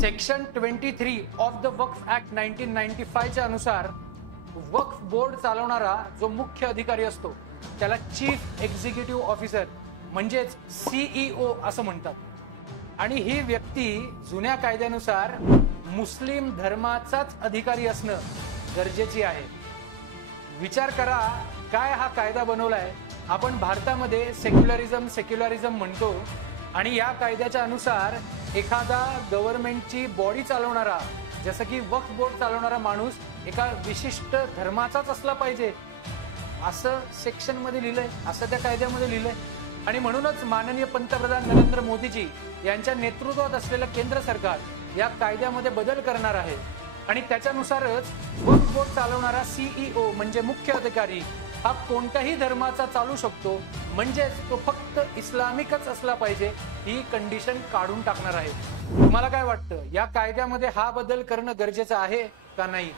Section 23 of the Waqf act 1995 च्या अनुसार वक्फ board चालवणारा जो मुख्य अधिकारी असतो त्याला चीफ एक्झिक्युटिव्ह ऑफिसर म्हणजेच सीईओ असं म्हणतात। आणि ही व्यक्ती जुन्या कायद्यानुसार मुस्लिम धर्माचाच अधिकारी असणं गरजेची आहे। विचार करा काय हा कायदा बनवलाय। आपण भारतामध्ये सेक्युलरिझम म्हणतो आणि या कायद्याच्या अनुसार एखादा गव्हर्नमेंटची बॉडी चालवणारा जसं की वक्फ बोर्ड चालवणारा माणूस एका विशिष्ट धर्माचाच असला पाहिजे असं सेक्शन मध्ये लिहिलंय, असं त्या कायद्यामध्ये लिहिलंय। आणि म्हणूनच माननीय पंतप्रधान नरेंद्र मोदीजी यांच्या नेतृत्वात असलेलं केंद्र सरकार या कायद्यामध्ये बदल करणार आहे आणि त्याच्यानुसारच वक्फ बोर्ड चालवणारा सीईओ म्हणजे मुख्य अधिकारी हा कोणत्याही धर्माचा चालू शकतो, म्हणजेच तो फक्त इस्लामिकच असला पाहिजे ही कंडिशन काढून टाकणार आहे। तुम्हाला काय वाटतं या कायद्यामध्ये हा बदल करणं गरजेचं आहे का नाही?